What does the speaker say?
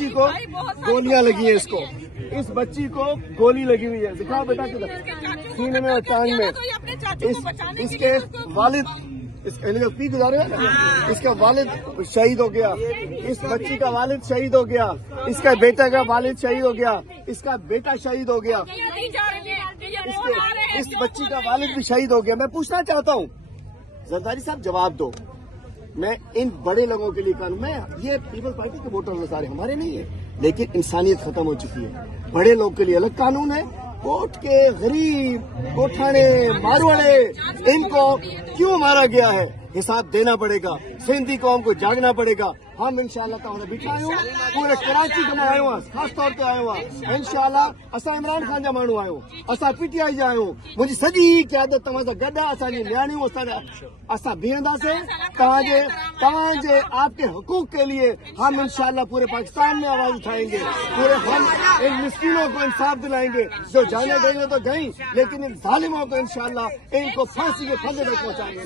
بچی کو گولیاں لگی ہیں، اس بچی کو گولی لگی ہوئی ہے، دکھاؤ بیٹا کدھر، سینے میں اور ٹانگ میں. اس کے والد پی گزارے ہیں، اس کا والد شہید ہو گیا، اس بچی کا والد شہید ہو گیا، اس کا بیٹا کا والد شہید ہو گیا، اس کا بیٹا شہید ہو گیا، اس بچی کا والد بھی شہید ہو گیا. میں پوچھنا چاہتا ہوں زرداری صاحب جواب دو. میں ان بڑے لوگوں کے لیے قانون، میں یہ پیپلز پارٹی کے ووٹر سارے ہمارے نہیں ہیں، لیکن انسانیت ختم ہو چکی ہے. بڑے لوگ کے لیے الگ قانون ہے. کوٹ کے غریب کوٹھانے ماروڑے ان کو کیوں مارا گیا ہے، حساب دینا پڑے گا. سندھی قوم کو جاگنا پڑے گا. ہم انشاءاللہ تعالی بیٹھا آئے ہوں، پورے کراچی کا میں آئے ہوں، خاص طور پہ آئے ہوں انشاءاللہ. اسا عمران خان جا مانو آئے ہوں، اسا پی ٹی آئی جا آئے ہوں، مجھے سجی قیادت تمہاں سے گڈ ہے. اسا جی نیاڑیوں اسا بیہندا سے تاں آپ کے حقوق کے لیے ہم انشاءاللہ پورے پاکستان میں آواز اٹھائیں گے. پورے ہم ان مسکینوں کو انصاف دلائیں گے. جو جانے گئی ہیں تو گئیں، لیکن ان ظالموں کو انشاءاللہ ان کو پھانسی کے پھندے تک پہنچائیں گے.